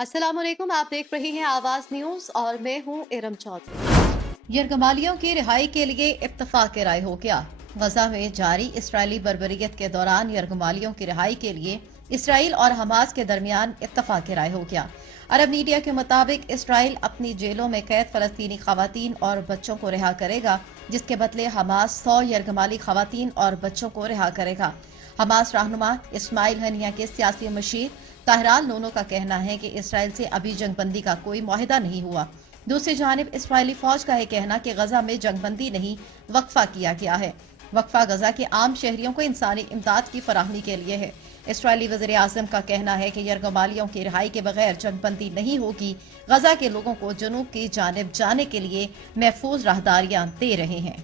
अस्सलाम वालेकुम। आप देख रही हैं आवाज न्यूज और मैं हूं इरम चौधरी। यरगमालियों की रिहाई के लिए इत्तफाक राय हो गया। गजा में जारी इसराइली बर्बरियत के दौरान यरगमालियों की रिहाई के लिए इसराइल और हमास के दरमियान इत्तफाक राय हो गया। अरब मीडिया के मुताबिक इसराइल अपनी जेलों में कैद फलस्तीनी खवातीन और बच्चों को रिहा करेगा, जिसके बदले हमास 100 यरगमाली खवातीन और बच्चों को रिहा करेगा। हमास रहनुमा इस्माइल हनिया के सियासी मशीर ताहराल नूनो का कहना है कि इसराइल से अभी जंगबंदी का कोई मुआहिदा नहीं हुआ। दूसरी जानिब इसराइली फौज का है कहना कि गजा में जंगबंदी नहीं, वक्फा किया गया है। वक्फा गजा के आम शहरियों को इंसानी इमदाद की फराहमी के लिए है। इसराइली वज़ीर आज़म का कहना है कि यरगमालियों की रिहाई के बगैर जंगबंदी नहीं होगी। गजा के लोगों को जनूब की जानिब जाने के लिए महफूज राहदारियां दे रहे हैं।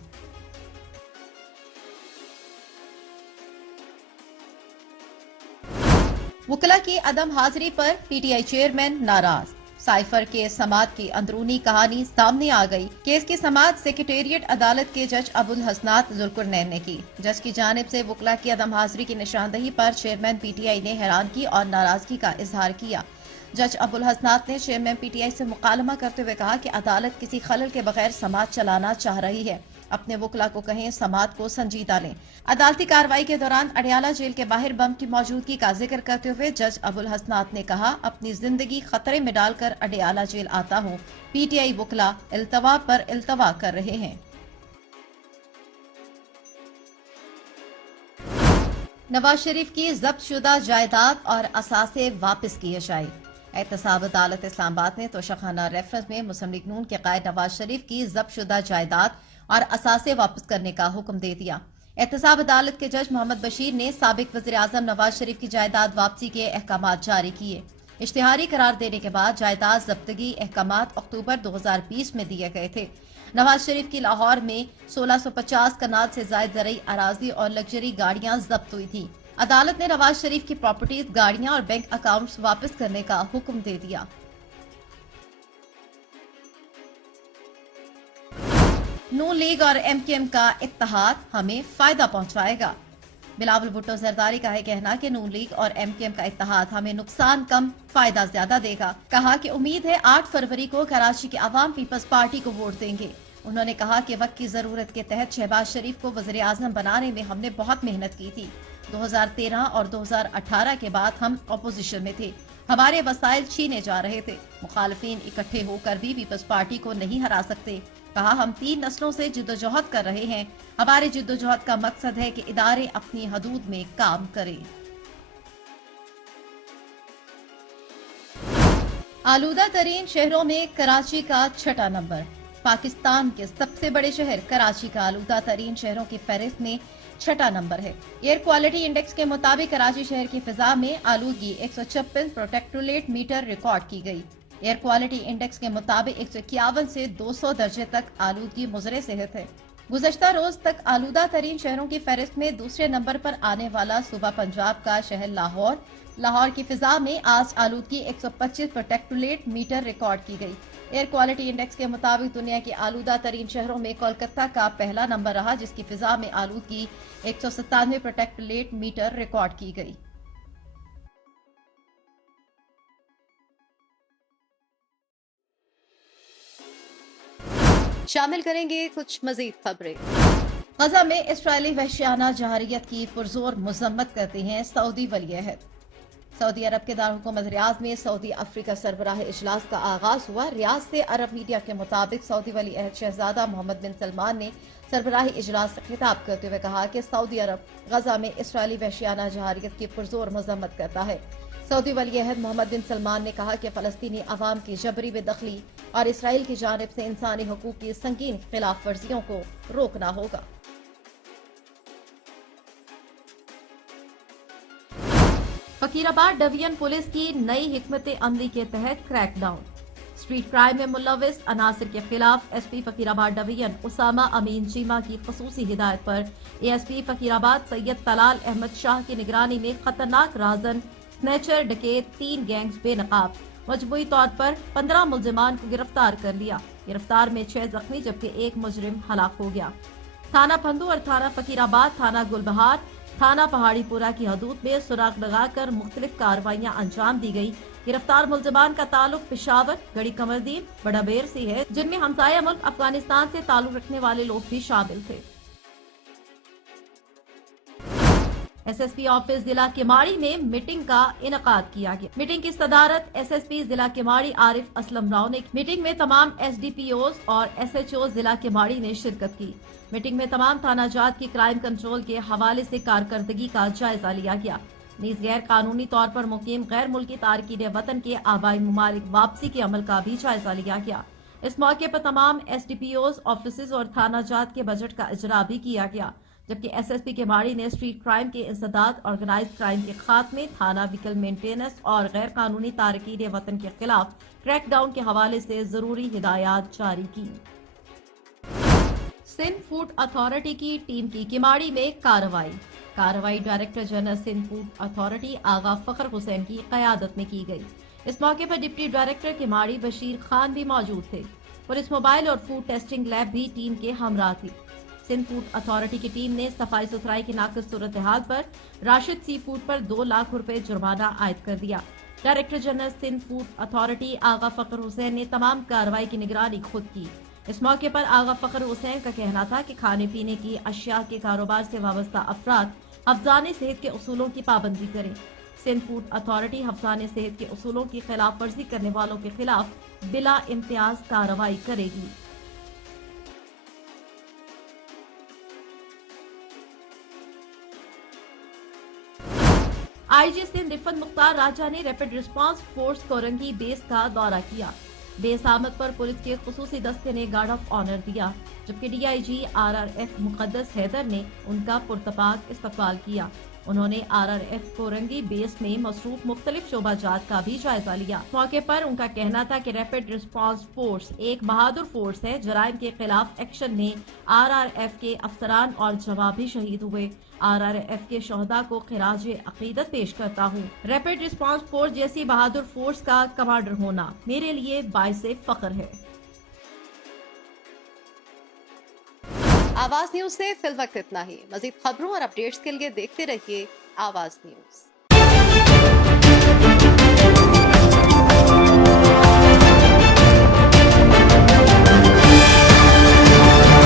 वकला की अदम हाजिरी पर पीटीआई चेयरमैन नाराज। साइफर के समात की अंदरूनी कहानी सामने आ गई। केस की समात सेक्रेटेरिएट अदालत के जज अबुल हसनात जुल्कुरनैन ने की। जज की जानिब से वकला की अदम हाजिरी की निशानदही पर चेयरमैन पीटीआई ने हैरानगी और नाराजगी का इजहार किया। जज अबुल हसनात ने चेयरमैन पीटीआई से मुकालमा करते हुए कहा कि अदालत किसी खलल के बगैर समात चलाना चाह रही है। अपने वकला को कहें समात को संजीदा लें। अदालती कार्रवाई के दौरान अडियाला जेल के बाहर बम की मौजूदगी का जिक्र करते हुए जज अबुल हसनात ने कहा, अपनी जिंदगी खतरे में डालकर अडियाला जेल आता हूँ। पीटीआई वकला इल्तवा पर इल्तवा कर रहे हैं। नवाज शरीफ की जब्त शुदा जायदाद और असासे वापस किए जाए। एहतसाब अदालत इस्लामाबाद ने तोशाखाना रेफरेंस में मुस्लिम लीग नून के कायद नवाज शरीफ की जब्त शुदा जायदाद और असासे वापस करने का हुक्म दे दिया। एहतसाब अदालत के जज मोहम्मद बशीर ने साबिक वज़ीर आज़म नवाज शरीफ की जायदाद वापसी के अहकामात जारी किए। इश्तिहारी करार देने के बाद जायदाद जब्तगी अहकामात अक्टूबर 2020 में दिए गए थे। नवाज शरीफ की लाहौर में 1650 कनाल से जायद ज़रई अराजी और लग्जरी गाड़ियां जब्त हुई थी। अदालत ने नवाज शरीफ की प्रॉपर्टीज, गाड़ियां और बैंक अकाउंट्स वापस करने का हुक्म दे दिया। नून लीग और एमकेएम का इत्तेहाद हमें फायदा पहुंचाएगा। बिलावल भुट्टो जरदारी का है कहना कि नून लीग और एमकेएम का इत्तेहाद हमें नुकसान कम, फायदा ज्यादा देगा। कहा कि उम्मीद है 8 फरवरी को कराची के अवाम पीपल्स पार्टी को वोट देंगे। उन्होंने कहा कि वक्त की जरूरत के तहत शहबाज शरीफ को वज़ीर आज़म बनाने में हमने बहुत मेहनत की थी। 2013 और 2018 के बाद हम अपोजिशन में थे। हमारे वसाइल छीने जा रहे थे। मुखालिफिन इकट्ठे होकर भी पीपल्स पार्टी को नहीं हरा सकते। कहा, हम 3 नस्लों से जिद्दोजहद कर रहे हैं। हमारे जिद्दोजहद का मकसद है कि इदारे अपनी हदूद में काम करें। आलूदा तरीन शहरों में कराची का 6ठा नंबर। पाकिस्तान के सबसे बड़े शहर कराची का आलूदा तरीन शहरों की फहरिस्त में 6ठा नंबर है। एयर क्वालिटी इंडेक्स के मुताबिक कराची शहर की फिजा में आलूदगी 156 प्रोटेक्टोरेट मीटर रिकॉर्ड की गई। एयर क्वालिटी इंडेक्स के मुताबिक 151 से 200 दर्जे तक आलूदगी मुज़रे सेहत है। गुज़श्ता रोज तक आलूदा तरीन शहरों की फहरिस्त में दूसरे नंबर पर आने वाला सूबा पंजाब का शहर लाहौर। लाहौर की फिजा में आज आलूदगी 125 प्रोटेक्टोरेट मीटर रिकॉर्ड की गई। एयर क्वालिटी इंडेक्स के मुताबिक दुनिया के आलूदा तरीन शहरों में कोलकाता का पहला नंबर रहा, जिसकी फिजा में आलूदगी 197 प्रोटेक्टोरेट मीटर रिकॉर्ड की गई। शामिल करेंगे कुछ मजीद खबरें। गजा में इसराइली वहशियाना जहारियत की पुरजोर मजम्मत करते हैं सऊदी वली-ए-अहद। सऊदी अरब के दारहुकूमत रियाद में सऊदी अफ्रीका सरबराह इजलास का आगाज हुआ। रियाद से अरब मीडिया के मुताबिक सऊदी वली-ए-अहद शहजादा मोहम्मद बिन सलमान ने सरबराह इजलास से खिताब करते हुए कहा कि सऊदी अरब गजा में इसराइली वहशियाना जहारियत की पुरजोर मजम्मत करता है। सऊदी वली-ए-अहद मोहम्मद बिन सलमान ने कहा कि फलस्तीनी अवाम की जबरी बेदखली और इसराइल की जानिब से इंसानी हकूक की संगीन खिलाफ वर्जियों को रोकना होगा। फकीराबाद डिवीजन पुलिस की नई हिकमत अमली के तहत क्रैकडाउन। स्ट्रीट क्राइम में मुलविस अनासिर के खिलाफ एसपी फकीराबाद डिवीजन उसामा अमीन चीमा की खसूसी हिदायत पर एएसपी फकीराबाद सैयद तलाल अहमद शाह की निगरानी में खतरनाक राजन, स्नैचर, डकैत 3 गैंग्स बेनकाब मजबूरी तौर पर 15 मुलजिमान को गिरफ्तार कर लिया। गिरफ्तार में 6 जख्मी जबकि 1 मुजरिम हलाक हो गया। थाना फंदू और थाना फकीराबाद, थाना गुलबहार, थाना पहाड़ीपुरा की हदूद में सुराग लगाकर मुख्तलिफ कार्रवाइयां अंजाम दी गई। गिरफ्तार मुलजमान का ताल्लुक पेशावर, गढ़ी कमरदीन, बड़ा बेर से है, जिनमें हमसाया मुल्क अफगानिस्तान से ताल्लुक रखने वाले लोग भी शामिल थे। एसएसपी ऑफिस जिला केमाड़ी में मीटिंग का इनकाद किया गया। मीटिंग की सदारत एसएसपी जिला केमाड़ी आरिफ असलम राव ने। मीटिंग में तमाम एसडीपीओज और एसएचओ जिला केमाड़ी ने शिरकत की। मीटिंग में तमाम थाना जात की क्राइम कंट्रोल के हवाले से कारकर्दगी का जायजा लिया गया। नीज गैर कानूनी तौर पर मुकीम गैर मुल्की तारकीन वतन के आबाई ममालिक वापसी के अमल का भी जायजा लिया गया। इस मौके पर तमाम एसडीपीओज ऑफिस और थाना जात के बजट का इजरा भी किया गया, जबकि एसएसपी केमाड़ी ने स्ट्रीट क्राइम के इंसदाद, ऑर्गेनाइज्ड क्राइम के खात्मे, थाना व्हीकल मेंटेनेंस और गैर कानूनी तारकीन वतन के खिलाफ क्रैक डाउन के हवाले से जरूरी हिदायत जारी की। सिंध फूड अथॉरिटी की टीम की केमाड़ी में कार्रवाई director general Sindh food authority Agha Fakhar Hussain की क़यादत में की गई। इस मौके पर डिप्टी डायरेक्टर केमाड़ी बशीर खान भी मौजूद थे। पुलिस मोबाइल और फूड टेस्टिंग लैब भी टीम के हमरा थी। सिंध फूड अथॉरिटी की टीम ने सफाई सुथराई की नाक़िस सूरत हाल पर राशिद सी फूड पर 2 लाख रुपए जुर्माना आयद कर दिया। Director general Sindh food authority Agha Fakhar Hussain ने तमाम कार्रवाई की निगरानी खुद की। इस मौके पर आगा फखर हुसैन का कहना था कि खाने पीने की अशिया के कारोबार से वाबस्ता अफराद हफ्जाने सेहत के उसूलों की पाबंदी करें। सिंध फूड अथॉरिटी हफ्जाने सेहत के उसूलों की खिलाफ वर्जी करने वालों के खिलाफ बिला इम्तियाज कार्रवाई करेगी। आईजी सिंध रिफत मुख्तार राजा ने rapid response force Korangi base का दौरा किया। बेस आमद पर पुलिस के खुसूसी दस्ते ने गार्ड ऑफ ऑनर दिया, जबकि डीआईजी आरआरएफ मुकद्दस हैदर ने उनका पुरतपाक इस्तकबाल किया। उन्होंने आरआरएफ कोरंगी बेस में मसरूफ मुख्तलिफ शोबाजात का भी जायजा लिया। मौके पर उनका कहना था कि रैपिड रिस्पांस फोर्स एक बहादुर फोर्स है। जराइम के खिलाफ एक्शन में आरआरएफ के अफसरान और जवान भी शहीद हुए। आरआरएफ के शहदा को खिराज अकीदत पेश करता हूँ। रैपिड रिस्पांस फोर्स जैसी बहादुर फोर्स का कमांडर होना मेरे लिए बाइसे फख्र है। आवाज न्यूज से फिल वक्त इतना ही। मजीद खबरों और अपडेट्स के लिए देखते रहिए आवाज न्यूज।